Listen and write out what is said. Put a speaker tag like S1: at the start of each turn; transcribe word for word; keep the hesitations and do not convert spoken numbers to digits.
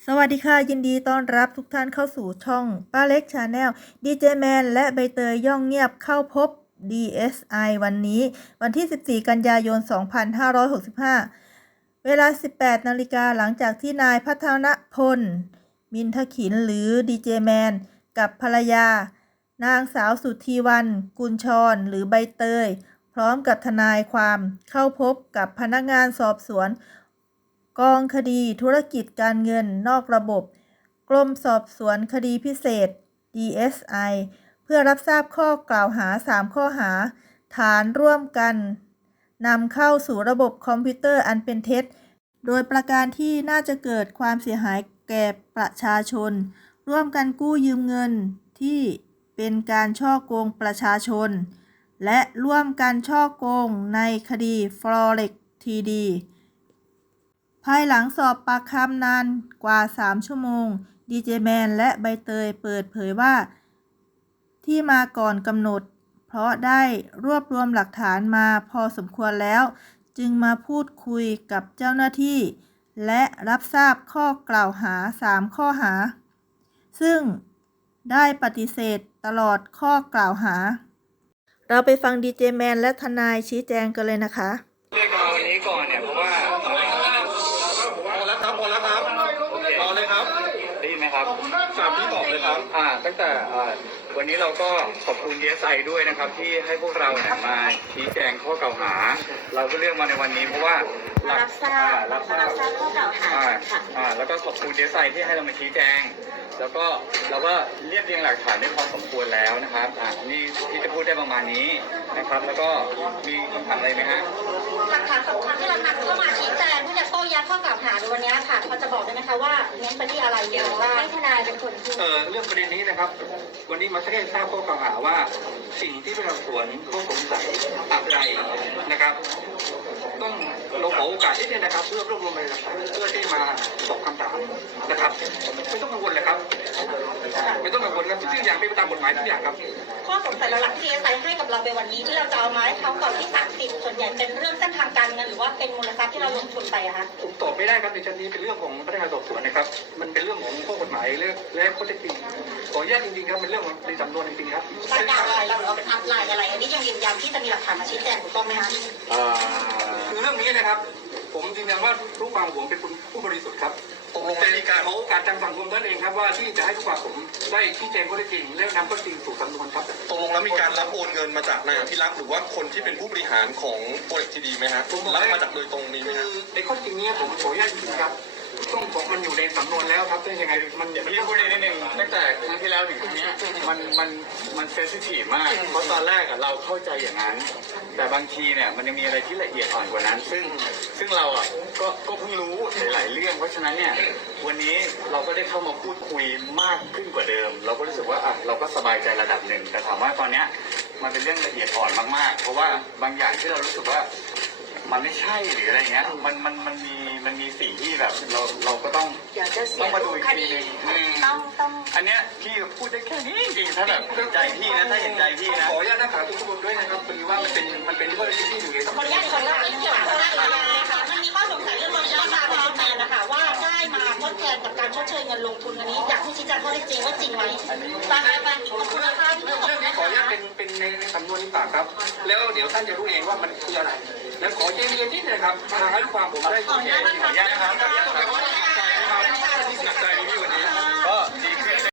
S1: สวัสดีค่ะยินดีต้อนรับทุกท่านเข้าสู่ช่องป้าเล็กชาแนลดีเจแมนและใบเตยย่องเงียบเข้าพบ ดี เอส ไอ วันนี้วันที่สิบสี่กันยายนสองพันห้าร้อยหกสิบห้าเวลาสิบแปดนาฬิกาหลังจากที่นายพัฒนพลมินทขินหรือดีเจแมนกับภรรยานางสาวสุทธีวรรณกุลชรหรือใบเตยพร้อมกับทนายความเข้าพบกับพนักงานสอบสวนกองคดีธุรกิจการเงินนอกระบบกรมสอบสวนคดีพิเศษ ดี เอส ไอ เพื่อรับทราบข้อกล่าวหาสามข้อหาฐานร่วมกันนำเข้าสู่ระบบคอมพิวเตอร์อันเป็นเท็จโดยประการที่น่าจะเกิดความเสียหายแก่ประชาชนร่วมกันกู้ยืมเงินที่เป็นการฉ้อโกงประชาชนและร่วมกันฉ้อโกงในคดี Forex ที ดี ภายหลังสอบปากคำนานกว่าสามชั่วโมงดีเจแมนและใบเตยเปิดเผยว่าที่มาก่อนกำหนดเพราะได้รวบรวมหลักฐานมาพอสมควรแล้วจึงมาพูดคุยกับเจ้าหน้าที่และรับทราบข้อกล่าวหาสามข้อหาซึ่งได้ปฏิเสธตลอดข้อกล่าวหาเราไปฟังดีเจแมนและทนายชี้แจงกันเลยนะคะ
S2: เรียกมาวันนี้ก่อนเนี่ยเพราะว่าพอแล้วครับพอแล้วครับพอเลยครับได้ยินไหมครับสามที่ตอบเลยครับอ่าตั้งแต่อ่าวันนี้เราก็ขอบคุณ ดี เอส ไอ ด้วยนะครับที่ให้พวกเราเนี่ยมาชี้แจงข้อกล่าวหาเราก็เลือกมาในวันนี้เพราะว่า
S3: รับทราบรับทราบข้อกล่าวหาค่ะ
S2: อ่าแล้วก็ขอบคุณ ดี เอส ไอ ที่ให้เรามาชี้แจงแล้วก็เราก็เรียบเรียงหลักฐานได้พอสมควรแล้วนะครับอ่านี่ที่จะพูดได้ประมาณนี้นะครับแล้วก็มีคำถามอะไรไหมฮะ
S3: หลักฐานสำคัญที่เรานำเข้ามาชี้แจงเพื่อจะโต้แย้งข้อกล่าวหาในวันนี้ค่ะพอจะบอกได้ไหมคะว่าเน้นไปที่อะไรเดียวว่าให้ทนายเป็นคนพูด
S2: เออเรื่องประเด็นนี้นะครับวันนี้มาแค่ทราบข้อกล่าวหาว่าสิ่งที่พนักงานสวนเขาสงสัยอะไรนะครับต้องเราขอโอกาสที่นี่นะครับเพื่อรวบรวมพยานหลักฐานเพื่อที่มาตอบคำถามนะครับไม่ต้องกังวลเลยครับไม่ต้องกังวลครับทุกอย่างเป็นไปตามกฎหมายทุกอย่างครับ
S3: ข้อสงสัยหลักๆที่เอสไอให้กับเราในวันนี้ที่เราจะเอามาให้เขาก่อนที่สามสิบส่วนใหญ่เป็นเรื่องเส้นทางการเงินหรือว่าเป็นมูลทรัพย์ที่เราลงทุนไปอะคะ
S2: ผมตอบไม่ได้ครับในชั้นนี้เป็นเรื่องของพนักงานสอบสวนนะครับมันเป็นเรื่องของข้อกฎหมายและและข้อเท็จจริงขออนุญาตจริงๆครับเป็นเรื่องของในสำนวนจริงๆครับ
S3: ประกาศอะไรเราเอาเป็นอัพไลน์อะไรอันนี้ยังยืนยันที่จะมีหลักฐานมาชี้แจงถูกต้องไหมคะ
S2: คือเรื่องนี้นะครับผมยืนยันว่าทุกความผมเป็นผู้บริสุทธิ์ครับตกลงมีการขอโอกาสทางสังคมนั่นเองครับว่าที่จะให้ทุกความผมได้ชี้แจงข้อเท็จจริงและนำข้อเท็จจริงสู่สำนวนครับ
S4: ตกลงแล้วมีการรับโอนเงินมาจากนายอภิรักษ์หรือว่าคนที่เป็นผู้บริหารของโปรเจกต์ทีดีไหมฮะรับมาจากโดยตรงนี้ไหมฮะ
S2: ในข้อจริงนี้ผมขออนุญาตจริงครับต้องบอกมันอยู่ในสำนวนแล้วครับได้ยังไงมันพี่พูดนิดนึงตั้งแต่ครั้งที่แล้วถึงครั้งนี้มันมันมันเซนซิทีฟมากเพราะตอนแรกเราเข้าใจอย่างนั้นแต่บางทีเนี่ยมันยังมีอะไรที่ละเอียดอ่อนกว่านั้นซึ่งซึ่งเราอ่ะก็ก็เพิ่งรู้หลายๆเรื่องเพราะฉะนั้นเนี่ยวันนี้เราก็ได้เข้ามาพูดคุยมากขึ้นกว่าเดิมเราก็รู้สึกว่าอ่ะเราก็สบายใจระดับหนึ่งแต่ถามว่าตอนเนี้ยมันเป็นเรื่องละเอียดอ่อนมากๆเพราะว่าบางอย่างที่เรารู้สึกว่ามันไม่ใช่หรืออะไรเงี้ยมันมันมันมีมันมีสิ่งที่แบบเราเราก็ต้อง
S3: ต้อง
S2: มาดูอีกทีนึง
S3: ต้องต้อง
S2: อันเนี้ยพี่พูดได้แค่นี้จริงๆถ้าแบบใจพี่นะถ้าเห็นใจพี่นะขออนุญาตนะครับทุกคนด้วยนะครับพอดีว่ามันเป็นมันเป็นข้อที่ที่อยู่ใน
S3: ขออนุญาตขออนุญาตไม่เกี่ยวกับนะคะมันมีข้อสงสัยเรื่องลดราคาของแมนนะคะว่าได้มาทดแทนกับการชดเชยเงินลงทุนอันนี้อยากให้ชี้แจงข้อเท็จจริงว่าจริงไหมไปไปไปขอบคุณนะคะที่
S2: เรื่องนี้ขออนุญาตเป็นเป็นในสำนวนต่างครับแล้วเดี๋ยวท่านจะรู้เองว่ามันคืออะไรแล้วขอเย็นๆนิดนึงครับทางให้ลูกความผมได้ขออนุญาตนะครับ